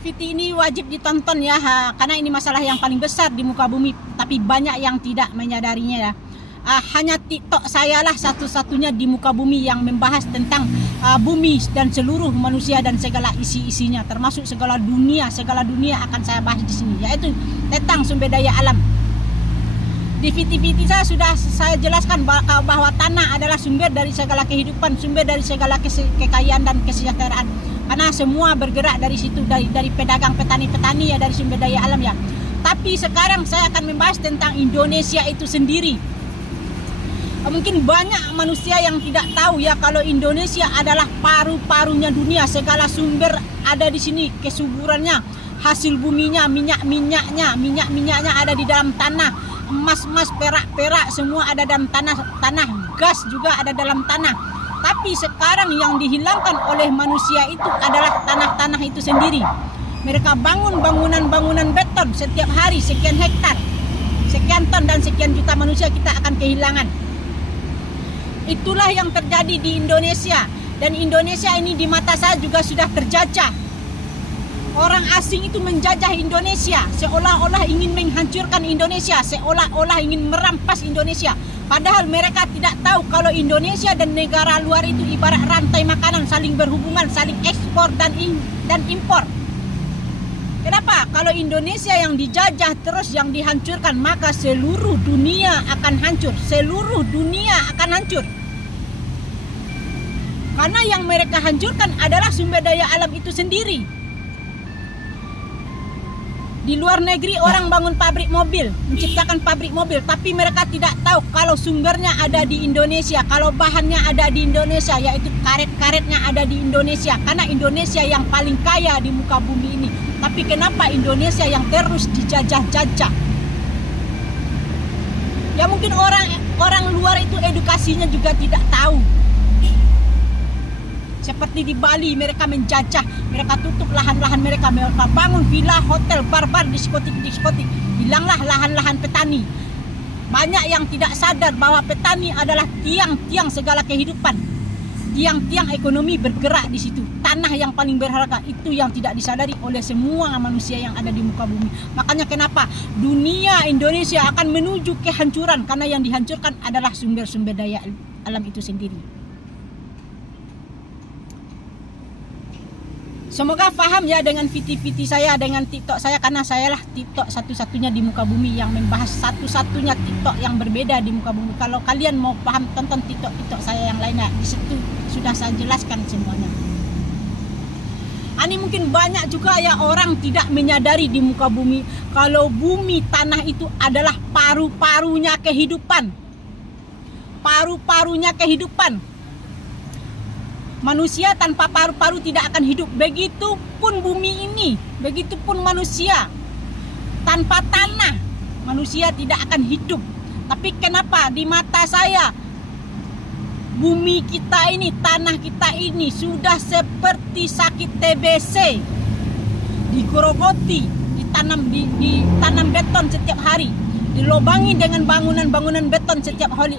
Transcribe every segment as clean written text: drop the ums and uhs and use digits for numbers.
Viti ini wajib ditonton ya, karena ini masalah yang paling besar di muka bumi, tapi banyak yang tidak menyadarinya ya. Hanya TikTok saya lah satu-satunya di muka bumi yang membahas tentang bumi dan seluruh manusia dan segala isi-isinya, termasuk segala dunia akan saya bahas di sini, yaitu tentang sumber daya alam. Di Viti saya sudah saya jelaskan bahwa tanah adalah sumber dari segala kehidupan, sumber dari segala kekayaan dan kesejahteraan. Karena semua bergerak dari situ, dari pedagang, petani ya, dari sumber daya alam ya. Tapi sekarang saya akan membahas tentang Indonesia itu sendiri. Mungkin banyak manusia yang tidak tahu ya, kalau Indonesia adalah paru-parunya dunia. Segala sumber ada di sini, kesuburannya, hasil buminya, minyak-minyaknya ada di dalam tanah. Emas, perak, semua ada dalam tanah, gas juga ada dalam tanah. Tapi sekarang yang dihilangkan oleh manusia itu adalah tanah-tanah itu sendiri. Mereka bangun bangunan beton setiap hari sekian hektar, sekian ton dan sekian juta manusia kita akan kehilangan. Itulah yang terjadi di Indonesia, dan Indonesia ini di mata saya juga sudah terjajah. Orang asing itu menjajah Indonesia, seolah-olah ingin menghancurkan Indonesia, seolah-olah ingin merampas Indonesia. Padahal mereka tidak tahu kalau Indonesia dan negara luar itu ibarat rantai makanan, saling berhubungan, saling ekspor dan impor. Kenapa? Kalau Indonesia yang dijajah terus, yang dihancurkan, maka seluruh dunia akan hancur. Seluruh dunia akan hancur. Karena yang mereka hancurkan adalah sumber daya alam itu sendiri. Di luar negeri orang bangun pabrik mobil, menciptakan pabrik mobil, tapi mereka tidak tahu kalau sumbernya ada di Indonesia, kalau bahannya ada di Indonesia, yaitu karet-karetnya ada di Indonesia. Karena Indonesia yang paling kaya di muka bumi ini. Tapi kenapa Indonesia yang terus dijajah-jajah? Ya mungkin orang luar itu edukasinya juga tidak tahu. Seperti di Bali, mereka menjajah, mereka tutup lahan-lahan mereka bangun villa, hotel, bar-bar, diskotik. Hilanglah lahan-lahan petani. Banyak yang tidak sadar bahwa petani adalah tiang-tiang segala kehidupan. Tiang-tiang ekonomi bergerak di situ. Tanah yang paling berharga itu yang tidak disadari oleh semua manusia yang ada di muka bumi. Makanya kenapa dunia Indonesia akan menuju kehancuran, karena yang dihancurkan adalah sumber-sumber daya alam itu sendiri. Semoga paham ya dengan Viti saya, dengan TikTok saya, karena saya lah TikTok satu-satunya di muka bumi yang membahas satu-satunya TikTok yang berbeda di muka bumi. Kalau kalian mau paham, tonton TikTok saya yang lainnya. Di situ sudah saya jelaskan semuanya. Ini mungkin banyak juga ya orang tidak menyadari di muka bumi kalau bumi tanah itu adalah paru-parunya kehidupan. Paru-parunya kehidupan. Manusia tanpa paru-paru tidak akan hidup. Begitupun bumi ini, begitupun manusia. Tanpa tanah, manusia tidak akan hidup. Tapi kenapa di mata saya, bumi kita ini, tanah kita ini sudah seperti sakit TBC. Digerogoti, ditanam beton setiap hari. Dilobangi dengan bangunan beton setiap hari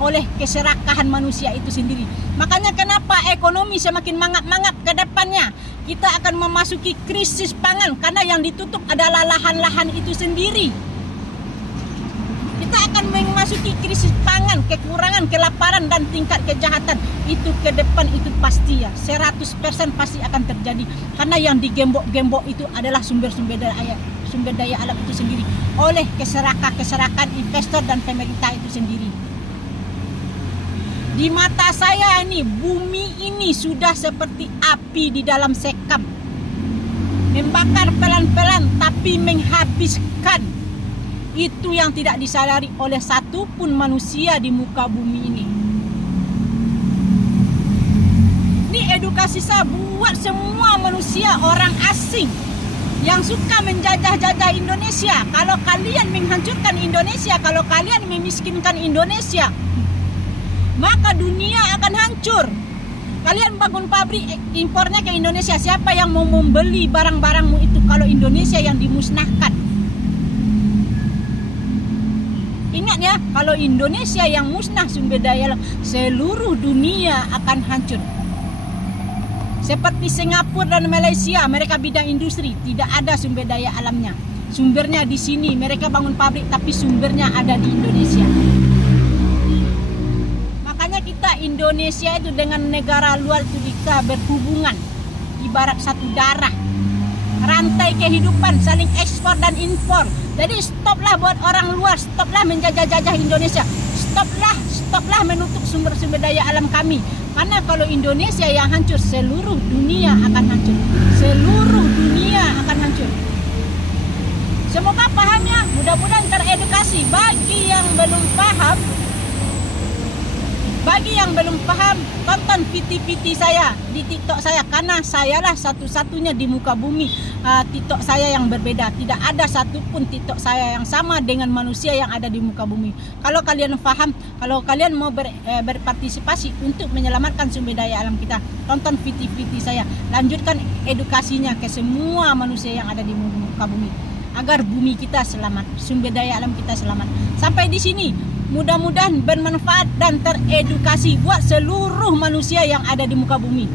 oleh keserakahan manusia itu sendiri. Makanya kenapa ekonomi semakin mangap-mangap ke depannya. Kita akan memasuki krisis pangan karena yang ditutup adalah lahan-lahan itu sendiri. Kita akan memasuki krisis pangan, kekurangan, kelaparan dan tingkat kejahatan. Itu ke depan itu pasti ya, 100% pasti akan terjadi. Karena yang digembok-gembok itu adalah sumber-sumber daya alam itu sendiri oleh keserakan investor dan pemerintah itu sendiri. Di mata saya ini, bumi ini sudah seperti api di dalam sekam, membakar pelan-pelan tapi menghabiskan. Itu yang tidak disadari oleh satupun manusia di muka bumi ini. Ini edukasi saya buat semua manusia, orang asing yang suka menjajah-jajah Indonesia. Kalau kalian menghancurkan Indonesia, kalau kalian memiskinkan Indonesia, maka dunia akan hancur. Kalian bangun pabrik, impornya ke Indonesia. Siapa yang mau membeli barang-barangmu itu kalau Indonesia yang dimusnahkan? Ingat ya, kalau Indonesia yang musnah sumber daya alam, seluruh dunia akan hancur. Seperti Singapura dan Malaysia, mereka bidang industri, tidak ada sumber daya alamnya. Sumbernya di sini, mereka bangun pabrik tapi sumbernya ada di Indonesia. Makanya kita Indonesia itu dengan negara luar itu kita berhubungan ibarat satu darah. Rantai kehidupan, saling ekspor dan impor. Jadi stoplah buat orang luar, stoplah menjajah-jajah Indonesia. Stoplah menutup sumber-sumber daya alam kami. Karena kalau Indonesia yang hancur, seluruh dunia akan hancur. Seluruh dunia akan hancur. Semoga pahamnya, mudah-mudahan teredukasi. Bagi yang belum paham, tonton PT saya di TikTok saya. Karena sayalah satu-satunya di muka bumi TikTok saya yang berbeda. Tidak ada satupun TikTok saya yang sama dengan manusia yang ada di muka bumi. Kalau kalian paham, kalau kalian mau berpartisipasi untuk menyelamatkan sumber daya alam kita, tonton PT saya. Lanjutkan edukasinya ke semua manusia yang ada di muka bumi. Agar bumi kita selamat, sumber daya alam kita selamat. Sampai di sini. Mudah-mudahan bermanfaat dan teredukasi buat seluruh manusia yang ada di muka bumi.